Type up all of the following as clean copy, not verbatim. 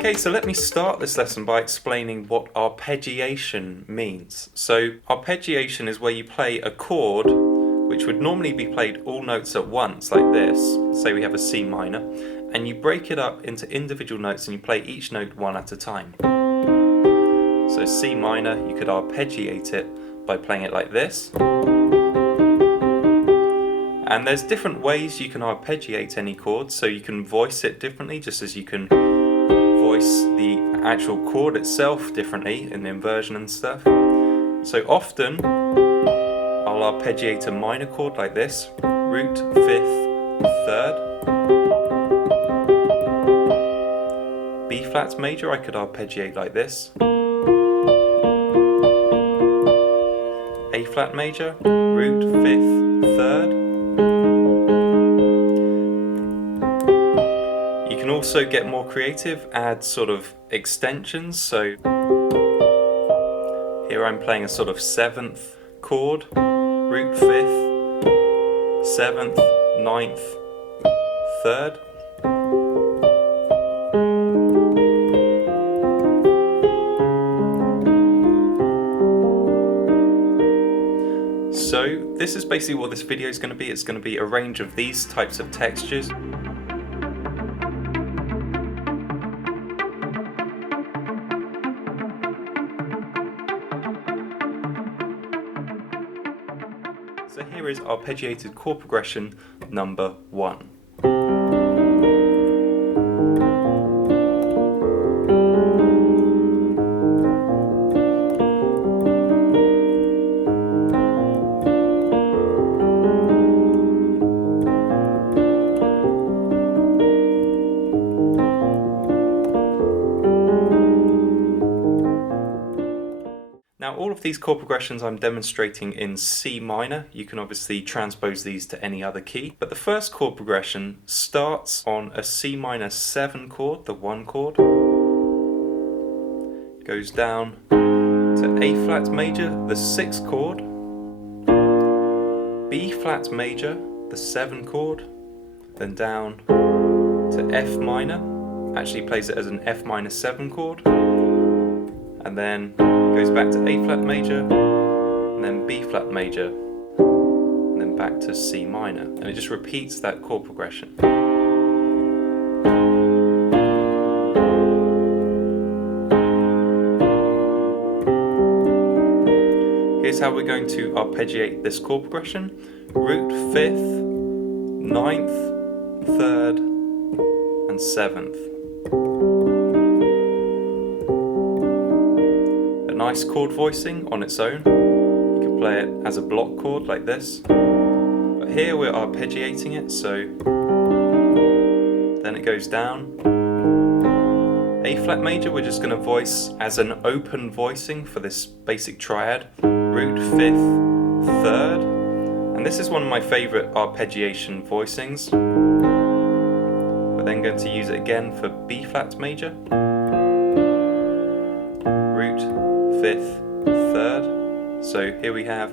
Okay, so let me start this lesson by explaining what arpeggiation means. So arpeggiation is where you play a chord which would normally be played all notes at once, like this. Say we have a C minor, and you break it up into individual notes and you play each note one at a time. So C minor, you could arpeggiate it by playing it like this. And there's different ways you can arpeggiate any chord, so you can voice it differently, just as you can voice the actual chord itself differently in the inversion and stuff. So often I'll arpeggiate a minor chord like this, root, fifth, third. B flat major I could arpeggiate like this. A flat major, root, fifth, third. You can also get more creative, add sort of extensions. So here I'm playing a sort of seventh chord, root, fifth, seventh, ninth, third. So this is basically what this video is going to be. It's going to be a range of these types of textures. So here is arpeggiated chord progression number 1. Now all of these chord progressions I'm demonstrating in C minor. You can obviously transpose these to any other key, but the first chord progression starts on a C minor 7 chord, the 1 chord, goes down to A flat major, the 6th chord, B flat major, the 7 chord, then down to F minor, actually plays it as an F minor 7 chord, and then goes back to A flat major, and then B flat major, and then back to C minor, and it just repeats that chord progression. Here's how we're going to arpeggiate this chord progression: root, fifth, ninth, third, and 7th. Nice chord voicing on its own. You can play it as a block chord like this, but here we're arpeggiating it, so then it goes down. A flat major we're just going to voice as an open voicing for this basic triad, root, fifth, third, and this is one of my favorite arpeggiation voicings. We're then going to use it again for B flat major, root, fifth, third. So here we have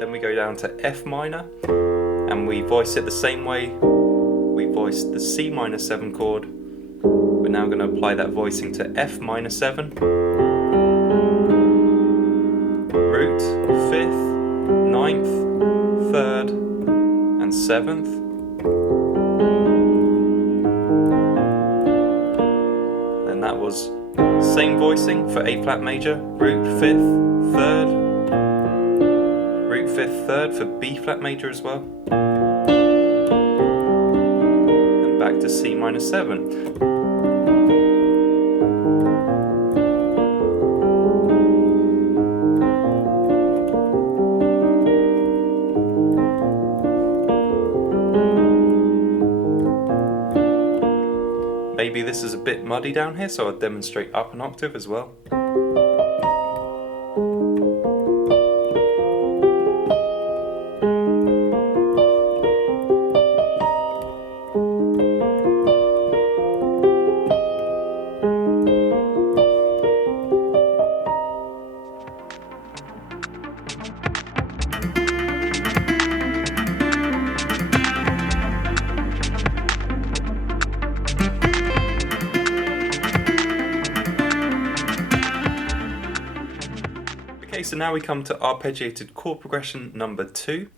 then we go down to F minor and we voice it the same way we voiced the C minor 7 chord. We're now going to apply that voicing to F minor 7, root, fifth, ninth, third, and 7th. That was same voicing for A flat major, root, fifth, third, root, fifth, third for B flat major as well, and back to C minor 7. Maybe this is a bit muddy down here, so I'll demonstrate up an octave as well. so now we come to arpeggiated chord progression number 2.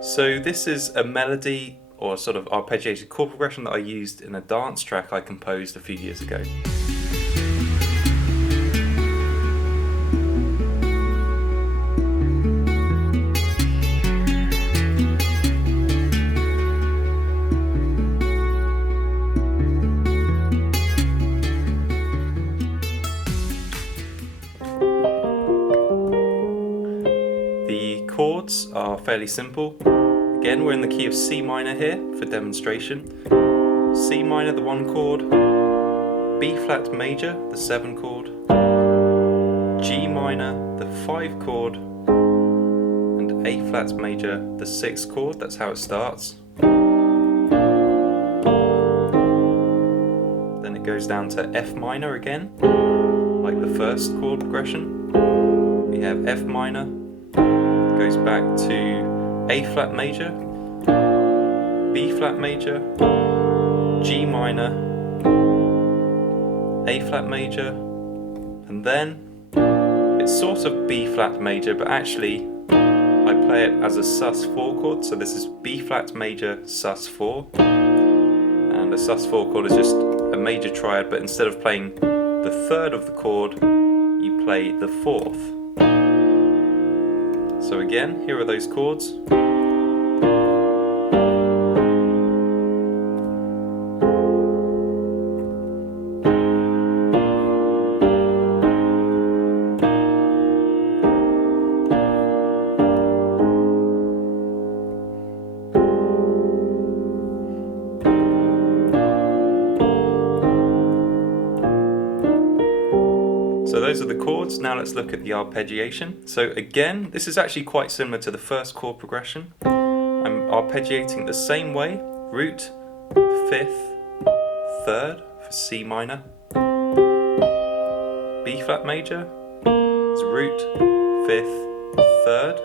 So this is a melody or sort of arpeggiated chord progression that I used in a dance track I composed a few years ago. The chords are fairly simple. Again, we're in the key of C minor here for demonstration. C minor, the 1 chord, B flat major, the 7 chord, G minor, the 5 chord, and A flat major, the 6 chord. That's how it starts. Then it goes down to F minor again, like the first chord progression. We have F minor, goes back to A flat major, B flat major, G minor, A flat major, and then it's sort of B flat major, but actually I play it as a sus4 chord, so this is B flat major sus4, and a sus4 chord is just a major triad, but instead of playing the 3rd of the chord, you play the 4th. So again, here are those chords. So those are the chords. Now let's look at the arpeggiation. So again, this is actually quite similar to the first chord progression. I'm arpeggiating the same way. Root, 5th, 3rd for C minor. B flat major is root, 5th, 3rd.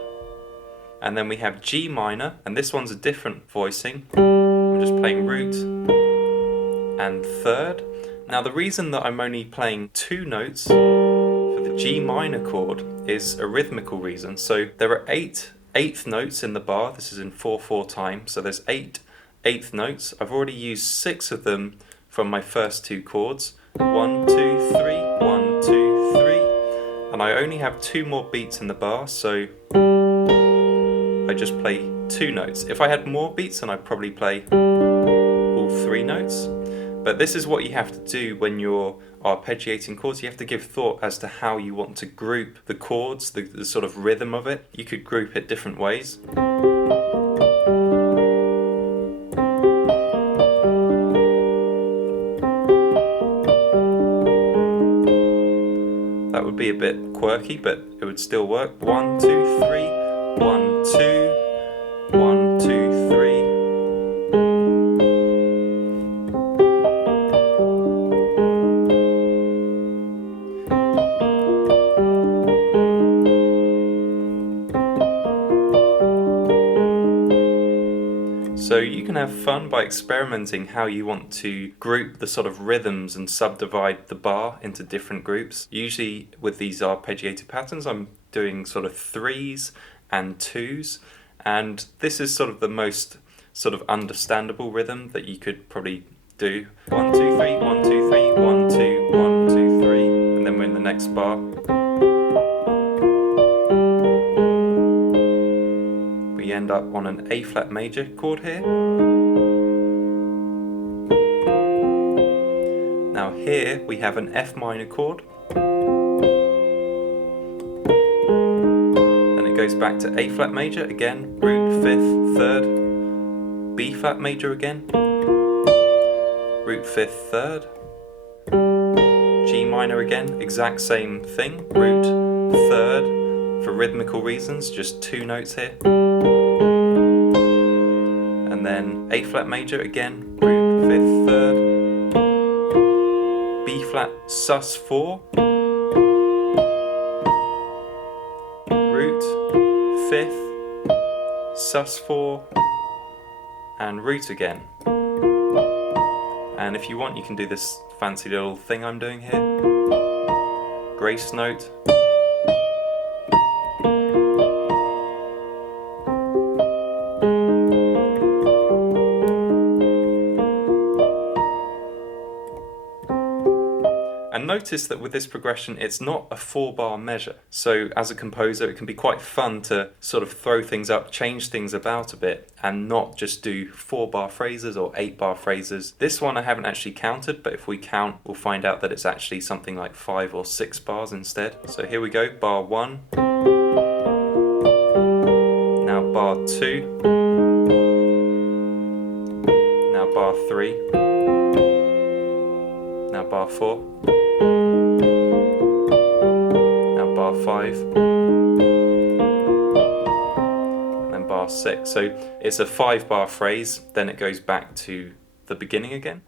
And then we have G minor, and this one's a different voicing. I'm just playing root and 3rd. Now the reason that I'm only playing 2 notes for the G minor chord is a rhythmical reason. So there are 8 eighth notes in the bar. This is in 4/4 time, so there's 8 eighth notes. I've already used 6 of them from my first 2 chords. 1, 2, 3, 1, 2, 3. And I only have 2 more beats in the bar, so I just play 2 notes. If I had more beats, then I'd probably play all 3 notes. But this is what you have to do when you're arpeggiating chords. You have to give thought as to how you want to group the chords, the sort of rhythm of it. You could group it different ways. That would be a bit quirky, but it would still work. 1, 2, 3, 1, 2, 1, 2, 3. So you can have fun by experimenting how you want to group the sort of rhythms and subdivide the bar into different groups. Usually with these arpeggiated patterns, I'm doing sort of 3s and 2s, and this is sort of the most sort of understandable rhythm that you could probably do. 1, 2, 3, 1, 2, 3, 1, 2, 1, 2, 3, and then we're in the next bar. We end up on an A flat major chord here. Now here we have an F minor chord. Then it goes back to A flat major again, root, 5th, 3rd, B flat major again, root, 5th, 3rd, G minor again, exact same thing, root, third, for rhythmical reasons, just 2 notes here. And then A flat major again, root, 5th, 3rd, B flat sus 4, root, 5th, sus 4, and root again. And if you want, you can do this fancy little thing I'm doing here. Grace note. And notice that with this progression, it's not a 4-bar measure. So as a composer, it can be quite fun to sort of throw things up, change things about a bit, and not just do 4-bar phrases or 8-bar phrases. This one I haven't actually counted, but if we count, we'll find out that it's actually something like 5 or 6 bars instead. So here we go, bar 1. Now bar 2. Now bar 3. Now bar 4. Now bar 5. And then bar 6. So it's a 5-bar phrase, then it goes back to the beginning again.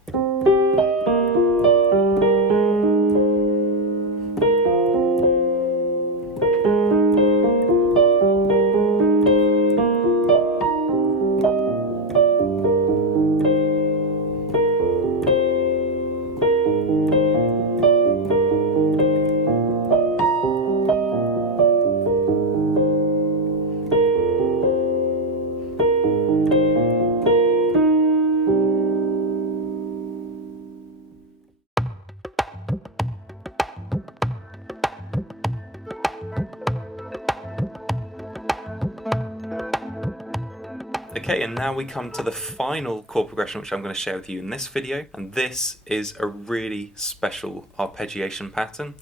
Okay, and now we come to the final chord progression which I'm going to share with you in this video, and this is a really special arpeggiation pattern.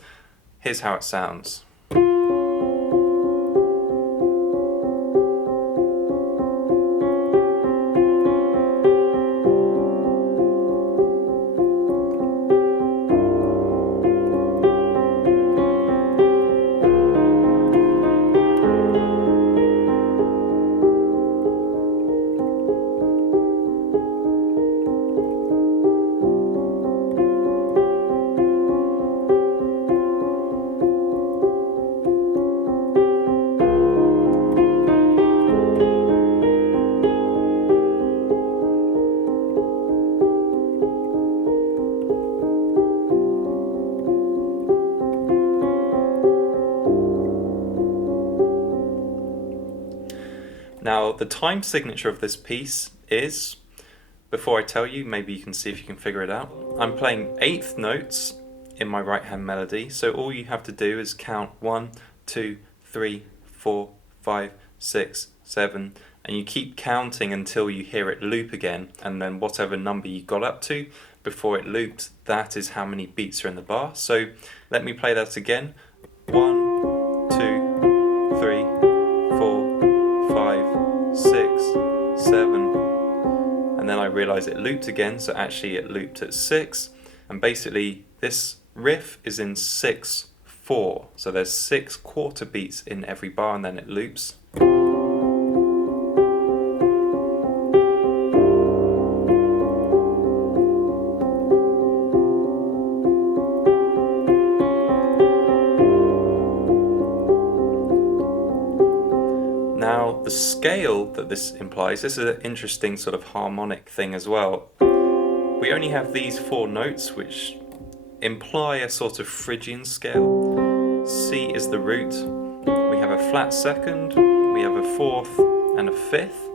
Here's how it sounds. Now, the time signature of this piece is, before I tell you, maybe you can see if you can figure it out. I'm playing 8th notes in my right hand melody, so all you have to do is count 1, 2, 3, 4, 5, 6, 7, and you keep counting until you hear it loop again, and then whatever number you got up to before it looped, that is how many beats are in the bar. So let me play that again. 1, 2, 3, 4, 5, 6, 7, and then I realised it looped again, so actually it looped at 6, and basically this riff is in 6/4, so there's 6 quarter beats in every bar and then it loops. Now, the scale that this implies, this is an interesting sort of harmonic thing as well. We only have these 4 notes which imply a sort of Phrygian scale. C is the root, we have a flat second, we have a 4th and a 5th,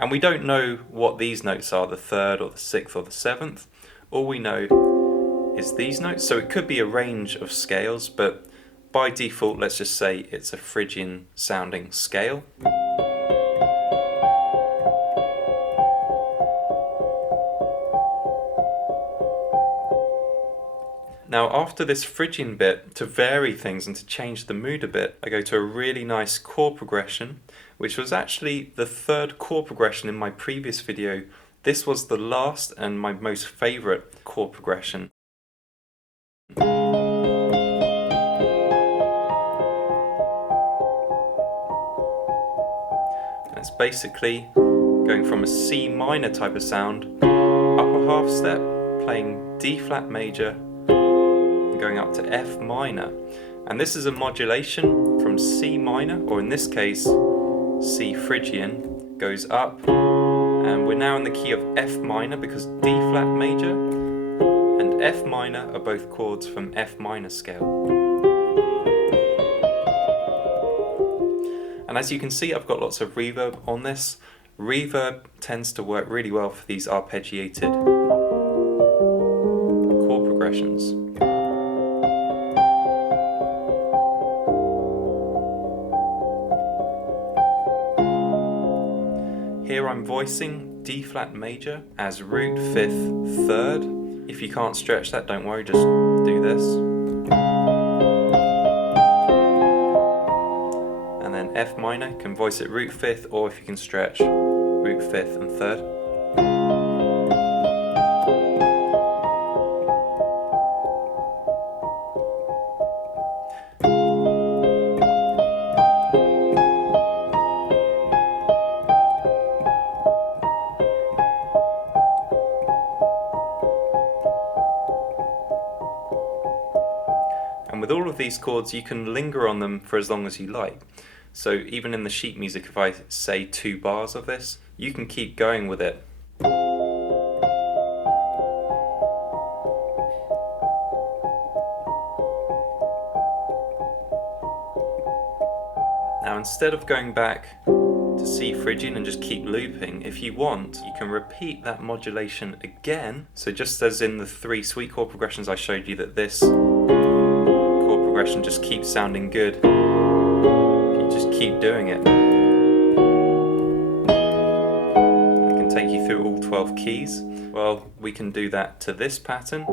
and we don't know what these notes are, the 3rd or the 6th or the 7th. All we know is these notes, so it could be a range of scales, but by default, let's just say it's a Phrygian sounding scale. Now, after this Phrygian bit, to vary things and to change the mood a bit, I go to a really nice chord progression, which was actually the 3rd chord progression in my previous video. This was the last and my most favourite chord progression. It's basically going from a C minor type of sound, upper half step, playing D flat major, and going up to F minor. And this is a modulation from C minor, or in this case, C Phrygian, goes up, and we're now in the key of F minor because D flat major and F minor are both chords from F minor scale. And as you can see, I've got lots of reverb on this. Reverb tends to work really well for these arpeggiated chord progressions. Here I'm voicing D flat major as root 5th 3rd. If you can't stretch that, don't worry, just do this. And then F minor, can voice it root 5th, or if you can stretch, root 5th and 3rd. And with all of these chords, you can linger on them for as long as you like. So even in the sheet music, if I say 2 bars of this, you can keep going with it. Now instead of going back to C Phrygian and just keep looping, if you want, you can repeat that modulation again. So just as in the 3 sweet chord progressions I showed you, that this chord progression just keeps sounding good, you just keep doing it. I can take you through all 12 keys. Well, we can do that to this pattern.